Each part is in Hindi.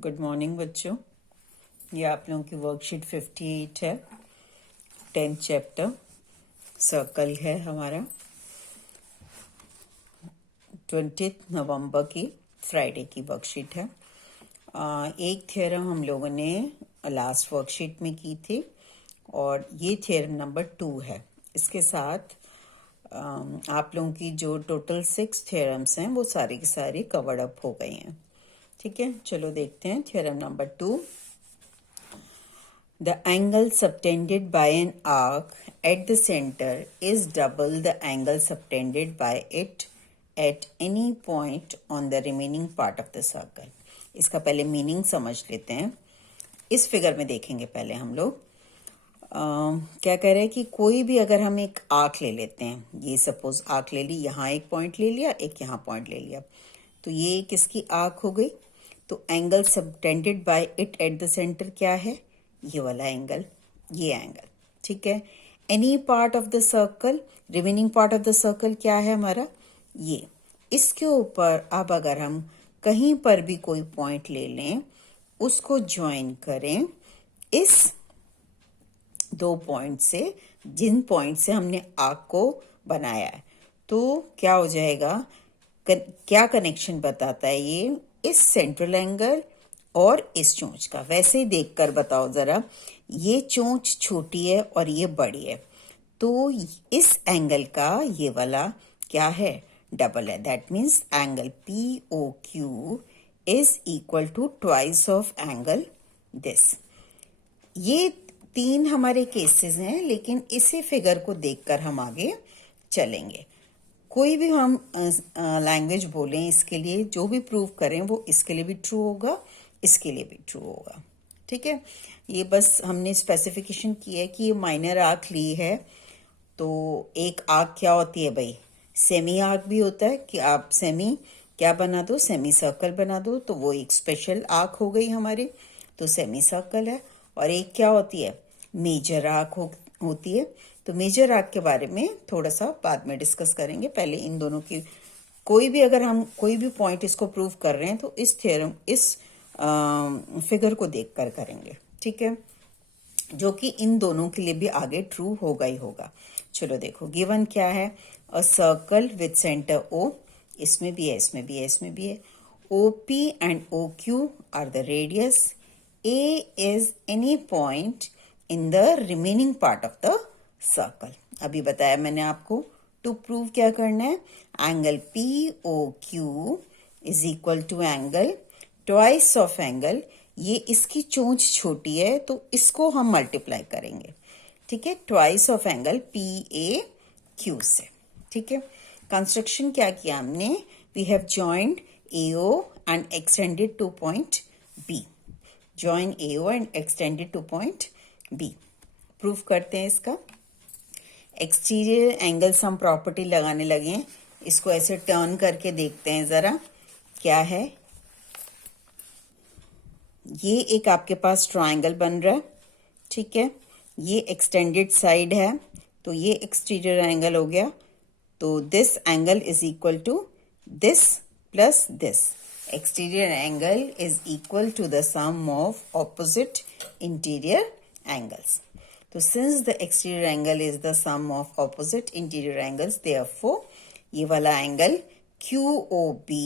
गुड मॉर्निंग बच्चों। ये आप लोगों की वर्कशीट 58 है। 10th चैप्टर सर्कल है हमारा। 20 नवंबर की फ्राइडे की वर्कशीट है। एक थ्योरम हम लोगों ने लास्ट वर्कशीट में की थी और ये थ्योरम नंबर 2 है। इसके साथ आप लोगों की जो टोटल 6 थ्योरम्स हैं वो सारी की सारी कवर्ड अप हो गई हैं। ठीक है, चलो देखते हैं theorem number 2। The angle subtended by an arc at the center is double the angle subtended by it at any point on the remaining part of the circle. इसका पहले मीनिंग समझ लेते हैं। इस फिगर में देखेंगे पहले हम लोग क्या कह रहे हैं कि कोई भी अगर हम एक आर्क ले लेते हैं, ये सपोज आर्क ले ली, यहाँ एक पॉइंट ले लिया, एक यहाँ पॉइंट ले लिया, तो ये किसकी आर्क हो गई। तो angle subtended bye it at the centre क्या है, ये वाला एंगल, ये एंगल। ठीक है, any part of the circle, remaining part of the circle क्या है हमारा, ये। इसके ऊपर अब अगर हम कहीं पर भी कोई पॉइंट ले लें, उसको ज्वाइन करें इस दो पॉइंट से, जिन पॉइंट से हमने आर्क को बनाया है, तो क्या हो जाएगा, क्या कनेक्शन बताता है ये, इस सेंट्रल एंगल और इस चोंच का। वैसे ही देखकर बताओ जरा, ये चोंच छोटी है और ये बड़ी है, तो इस एंगल का ये वाला क्या है, डबल है। That means angle P O Q is equal to twice of angle this. ये 3 हमारे केसेस हैं, लेकिन इसी फिगर को देखकर हम आगे चलेंगे। कोई भी हम लैंग्वेज बोलें, इसके लिए जो भी प्रूव करें वो इसके लिए भी ट्रू होगा, इसके लिए भी ट्रू होगा। ठीक है, ये बस हमने स्पेसिफिकेशन की है कि ये माइनर आर्क ली है। तो एक आर्क क्या होती है भाई, सेमी आर्क भी होता है कि आप सेमी क्या बना दो, सेमी सर्कल बना दो, तो वो एक स्पेशल आर्क हो गई हमारी, तो सेमी सर्कल है। और एक क्या होती है, मेजर आर्क होती है। तो मेजर आर्क के बारे में थोड़ा सा बाद में डिस्कस करेंगे। पहले इन दोनों की कोई भी, अगर हम कोई भी पॉइंट इसको प्रूव कर रहे हैं तो इस थ्योरम, इस फिगर को देखकर करेंगे। ठीक है, जो कि इन दोनों के लिए भी आगे ट्रू होगा ही होगा। चलो देखो, गिवन क्या है, a circle with centre O, इसमें भी है, इसमें भी है, इसमें भी है। OP and OQ are the radius, A is any point in the remaining part of the circle. अभी बताया मैंने आपको, टू प्रूव क्या करना है, angle POQ is equal to angle twice of angle, ये इसकी चोंच छोटी है तो इसको हम मल्टीप्लाई करेंगे। ठीक है, ट्वाइस ऑफ एंगल PAQ से। ठीक है, कंस्ट्रक्शन क्या किया हमने, we have joined AO and extended to point B। Join AO and extend it to point B. प्रूफ करते हैं इसका। एक्सटीरियर एंगल्स हम प्रॉपर्टी लगाने लगे हैं, इसको ऐसे टर्न करके देखते हैं जरा क्या है। ये एक आपके पास ट्रायंगल बन रहा है। ठीक है, ये एक्सटेंडेड साइड है, तो ये एक्सटीरियर एंगल हो गया। तो this angle is equal to this plus this. Exterior angle is equal to the sum of opposite interior angles. So since the exterior angle is the sum of opposite interior angles, therefore ये वाला angle QOB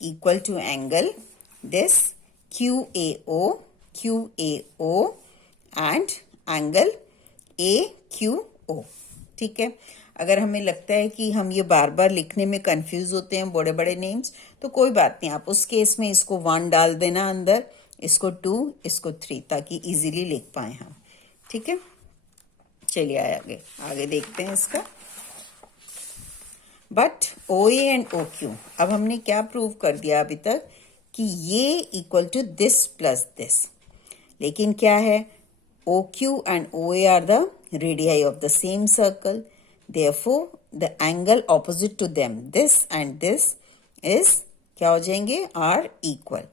equal to angle this QAO and angle AQO. ठीक है, अगर हमें लगता है कि हम ये बार बार लिखने में कंफ्यूज होते हैं बड़े बड़े नेम्स, तो कोई बात नहीं, आप उस केस में इसको 1 डाल देना अंदर, इसको 2, इसको 3, ताकि इजीली लिख पाए हम। ठीक है, चलिए आगे आगे देखते हैं इसका। बट OA एंड OQ, अब हमने क्या प्रूव कर दिया अभी तक कि ये equal to this plus this, लेकिन क्या है, OQ and OA are the radii of the same circle. Therefore, the angle opposite to them, this and this, is क्या हो जाएंगे, are equal.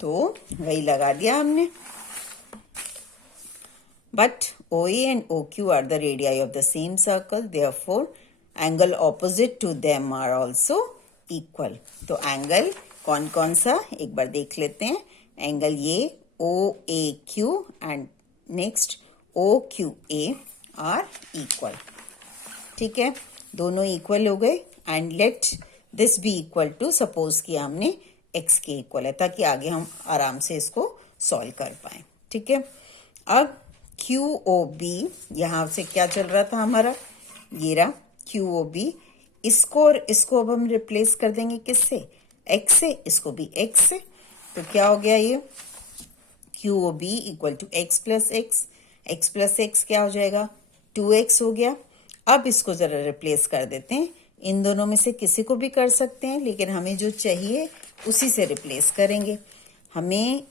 तो वही लगा दिया हमने। But OA and OQ are the radii of the same circle. Therefore, angle opposite to them are also equal. तो angle कौन कौन सा एक बार देख लेते हैं। एंगल ये OAQ and next OQA are equal. ठीक है, दोनों इक्वल हो गए and let this be equal to, suppose किया हमने x के इक्वल है, ताकि आगे हम आराम से इसको सॉल्व कर पाए। ठीक है, अब QOB यहाँ से क्या चल रहा था हमारा, ये रहा QOB, इसको और इसको अब हम रिप्लेस कर देंगे किससे, x से, इसको भी x से। तो क्या हो गया ये QOB equal to x plus x क्या हो जाएगा 2x हो गया। अब इसको जरा रिप्लेस कर देते हैं, इन दोनों में से किसी को भी कर सकते हैं, लेकिन हमें जो चाहिए उसी से रिप्लेस करेंगे। हमें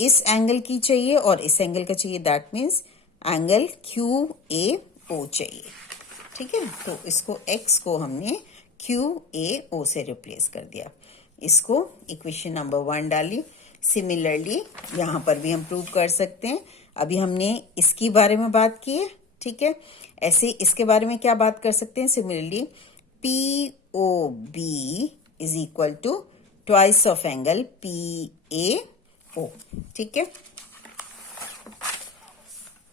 इस एंगल की चाहिए और इस एंगल का चाहिए, दैट मीन्स एंगल QAO चाहिए। ठीक है, तो इसको x को हमने QAO से रिप्लेस कर दिया, इसको इक्वेशन नंबर 1 डाली। सिमिलरली यहाँ पर भी हम प्रूव कर सकते हैं। अभी हमने इसकी बारे में बात की है, ठीक है, ऐसे इसके बारे में क्या बात कर सकते हैं, similarly POB is equal to twice of angle PAO। ठीक है,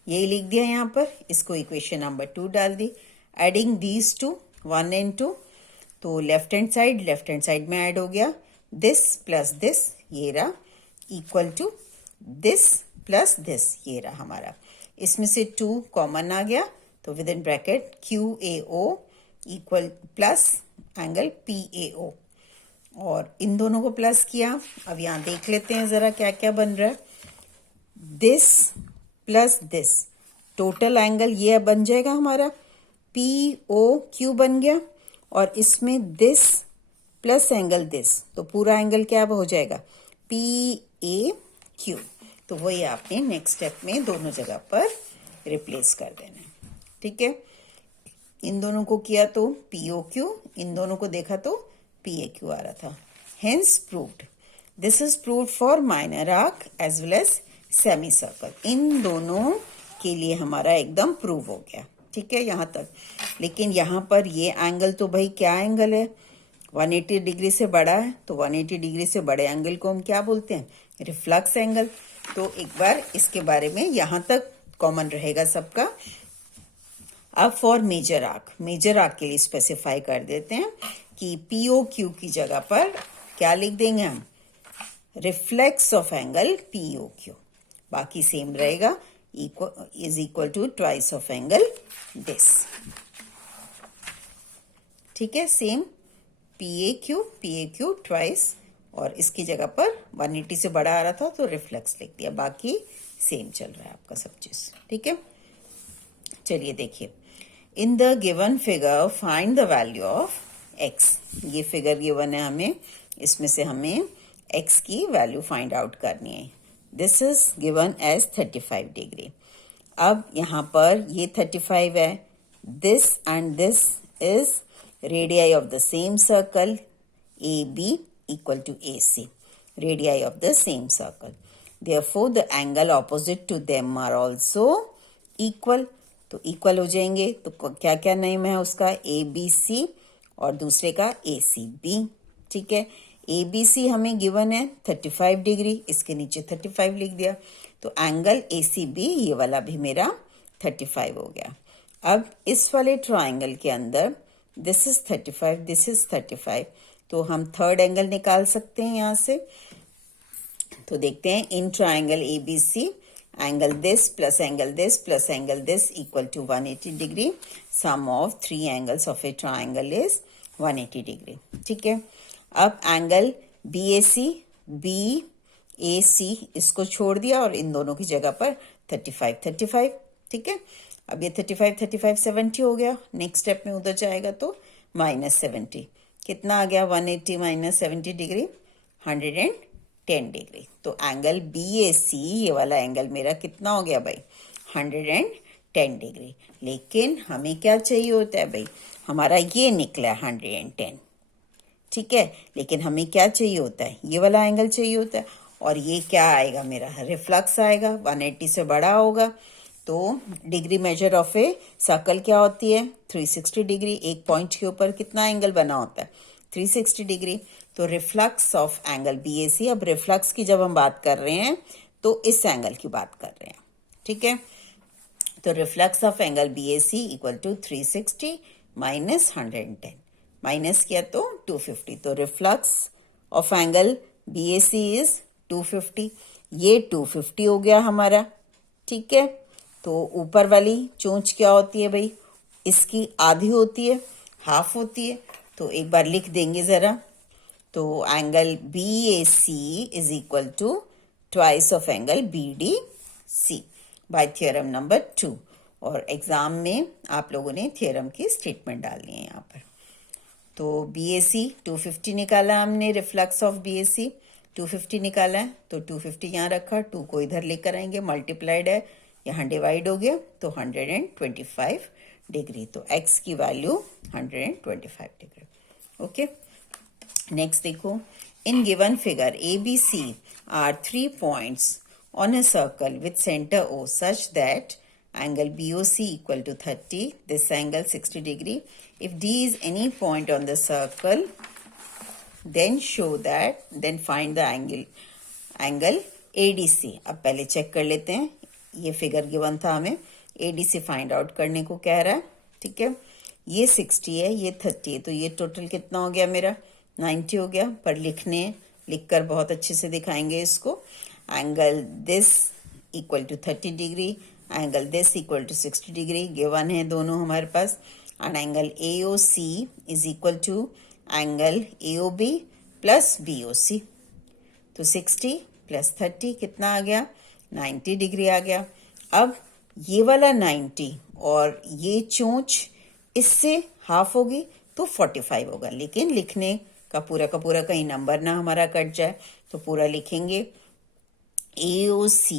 यही लिख दिया यहाँ पर, इसको इक्वेशन नंबर 2 डाल दी। एडिंग दीज टू 1 and 2, तो लेफ्ट हैंड साइड में ऐड हो गया, दिस प्लस दिस ये रहा equal to this plus this ये रहा हमारा। इसमें से 2 कॉमन आ गया, तो with in bracket QAO equal plus angle PAO, और इन दोनों को प्लस किया। अब यहाँ देख लेते हैं जरा क्या क्या बन रहा है। This plus this total angle ये बन जाएगा हमारा POQ बन गया, और इसमें दिस प्लस एंगल दिस, तो पूरा एंगल क्या हो जाएगा PAQ। तो वही आपने नेक्स्ट स्टेप में दोनों जगह पर रिप्लेस कर देना है। ठीक है, इन दोनों को किया तो POQ, इन दोनों को देखा तो PAQ आ रहा था। Hence proved, this is proved for minor arc as well as semicircle. इन दोनों के लिए हमारा एकदम प्रूव हो गया। ठीक है यहाँ तक, लेकिन यहाँ पर ये एंगल तो भाई क्या एंगल है, 180 डिग्री से बड़ा है, तो 180 डिग्री से बड़े एंगल को हम क्या बोलते हैं, रिफ्लक्स एंगल। तो एक बार इसके बारे में यहाँ तक कॉमन रहेगा सबका। अब फॉर मेजर आर्क के लिए स्पेसिफाई कर देते हैं कि POQ की जगह पर क्या लिख देंगे हम, रिफ्लेक्स ऑफ एंगल POQ, बाकी सेम रहेगा, is equal to twice of angle this. ठीक है, सेम PAQ ट्वाइस, और इसकी जगह पर 180 से बड़ा आ रहा था तो रिफ्लेक्स लिख दिया, बाकी सेम चल रहा है आपका सब चीज। ठीक है, चलिए देखिए, in the given figure find the value of x। ये फिगर गिवन है हमें, इसमें से हमें x की वैल्यू फाइंड आउट करनी है। This is given as 35 degree. अब यहाँ पर ये 35 है, this and this is radii of the same circle AB equal to AC, radii of the same circle. Therefore, the angle opposite to them are also equal. तो इक्वल हो जाएंगे, तो क्या क्या नेम है उसका, ABC और दूसरे का ACB। ठीक है, ABC हमें गिवन है 35 डिग्री, इसके नीचे 35 लिख दिया, तो एंगल ACB ये वाला भी मेरा 35 हो गया। अब इस वाले ट्राइंगल के अंदर दिस इज 35, दिस इज 35, तो हम थर्ड एंगल निकाल सकते हैं यहाँ से। तो देखते हैं, in triangle ABC angle this plus angle this plus angle this equal to 180 degree. Sum of 3 angles of a triangle is 180 degree. ठीक है, अब एंगल BAC BAC इसको छोड़ दिया और इन दोनों की जगह पर 35। ठीक है, अब ये 35 70 हो गया। नेक्स्ट स्टेप में उधर जाएगा तो -70, कितना आ गया, 180 माइनस 70 डिग्री 110 डिग्री। तो एंगल BAC ये वाला एंगल मेरा कितना हो गया भाई, 110 डिग्री। लेकिन हमें क्या चाहिए होता है भाई, हमारा ये निकला 110। ठीक है, लेकिन हमें क्या चाहिए होता है, ये वाला एंगल चाहिए होता है, और ये क्या आएगा मेरा, रिफ्लक्स आएगा, 180 से बड़ा होगा। तो degree measure of a circle क्या होती है, 360 डिग्री। एक पॉइंट के ऊपर कितना एंगल बना होता है, 360 डिग्री। तो रिफ्लक्स ऑफ एंगल BAC, अब रिफ्लक्स की जब हम बात कर रहे हैं तो इस एंगल की बात कर रहे हैं, ठीक है। तो reflex of angle BAC equal to 360 minus 110, minus किया तो 250, तो reflex of angle BAC is 250, ये 250 हो गया हमारा, ठीक है। तो ऊपर वाली चोंच क्या होती है भाई, इसकी आधी होती है, हाफ होती है, तो एक बार लिख देंगे जरा। तो angle BAC is equal to twice of angle BDC by theorem number 2। और एग्जाम में आप लोगों ने थ्योरम की स्टेटमेंट डालनी है यहाँ पर। तो BAC 250 निकाला हमने, रिफ्लक्स ऑफ BAC 250 निकाला है, तो 250 यहाँ रखा, 2 को इधर लेकर आएंगे, मल्टीप्लाइड है, यहाँ डिवाइड हो गया, तो 125 डिग्री, तो x की वैल्यू 125 डिग्री। ओके, नेक्स्ट देखो, in given figure ABC are 3 points on a circle with center O such that angle BOC equal to 30, this angle 60 degree. If D is any point on the circle, then show that, then find the angle ADC. अब पहले चेक कर लेते हैं, ये फिगर गिवन था, हमें ADC फाइंड आउट करने को कह रहा है, ठीक है। ये 60 है, ये 30 है, तो ये टोटल कितना हो गया मेरा, 90 हो गया। पर लिखकर बहुत अच्छे से दिखाएंगे इसको। Angle this equal to 30 degree, angle this equal to 60 degree, given है दोनों हमारे पास। And angle AOC is equal to angle AOB plus BOC, तो 60 प्लस 30 कितना आ गया, 90 डिग्री आ गया। अब ये वाला 90 और ये चोंच इससे हाफ होगी तो 45 होगा, लेकिन लिखने का पूरा कहीं नंबर ना हमारा कट जाए, तो पूरा लिखेंगे AOC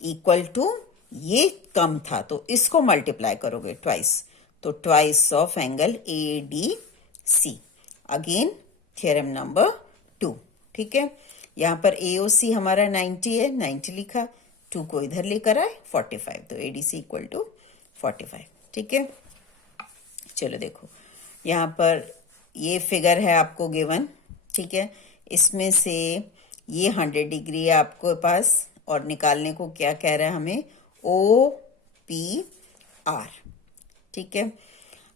इक्वल टू, ये कम था तो इसको मल्टीप्लाई करोगे ट्वाइस, तो twice of angle ADC, again theorem number 2, ठीक है। यहाँ पर AOC हमारा 90 है, 90 लिखा, 2 को इधर लेकर आए 45, तो ADC इक्वल टू 45, ठीक है। चलो देखो, यहाँ पर ये फिगर है आपको गिवन, ठीक है। इसमें से ये 100 डिग्री है आपको पास, और निकालने को क्या कह रहा है हमें, OPR, ठीक है।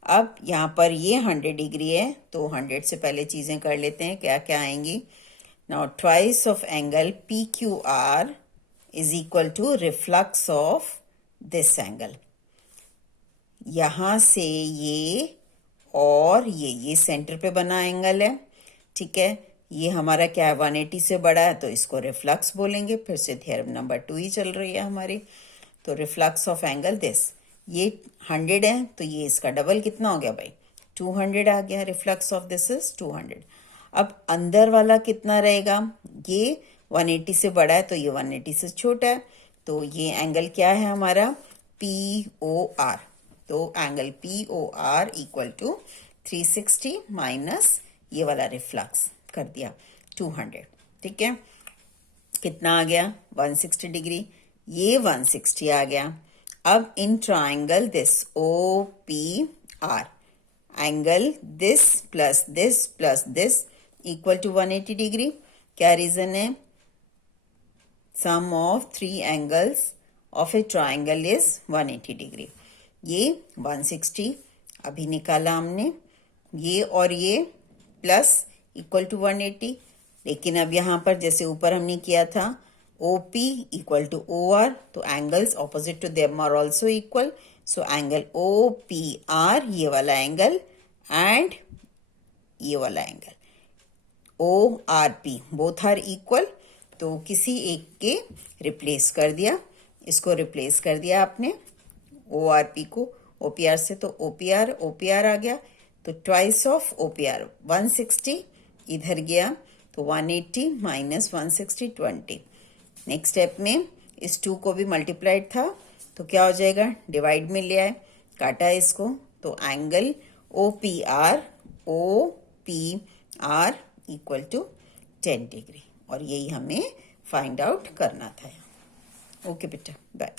अब यहाँ पर ये 100 डिग्री है, तो 100 से पहले चीजें कर लेते हैं, क्या क्या आएंगी। Now twice of angle PQR is equal to reflex of this angle, यहां से ये और ये सेंटर पे बना एंगल है, ठीक है। ये हमारा क्या है, 180 से बड़ा है, तो इसको रिफ्लक्स बोलेंगे। फिर से थ्योरम नंबर 2 ही चल रही है हमारी। तो रिफ्लक्स ऑफ एंगल दिस, ये 100 है, तो ये इसका डबल कितना हो गया भाई, 200 आ गया। Reflux of this is 200। अब अंदर वाला कितना रहेगा, ये 180 से बड़ा है, तो ये 180 से छोटा है, तो ये एंगल क्या है हमारा, POR। तो angle POR equal to 360 minus ये वाला रिफ्लक्स कर दिया 200, ठीक है। कितना आ गया, 160 डिग्री, ये 160 आ गया। अब in triangle this OPR, angle this plus this equal to 180 degree. क्या रीजन है, sum of 3 angles of a triangle is 180 degree. ये 160 अभी निकाला हमने, ये और ये प्लस इक्वल टू 180, लेकिन अब यहाँ पर जैसे ऊपर हमने किया था OP इक्वल टू OR, तो angles opposite to them are also equal, so angle OPR, ये वाला एंगल एंड ये वाला angle ORP both are equal, तो किसी एक के रिप्लेस कर दिया, इसको रिप्लेस कर दिया आपने ORP को OPR से, तो OPR आ गया, तो ट्वाइस ऑफ OPR 160 इधर गया, तो 180 माइनस 160 20। नेक्स्ट स्टेप में इस 2 को भी मल्टीप्लाइड था, तो क्या हो जाएगा, डिवाइड में ले आए, काटा इसको, तो angle OPR equal to 10 degree, और यही हमें फाइंड आउट करना था। ओके बेटा, बाय।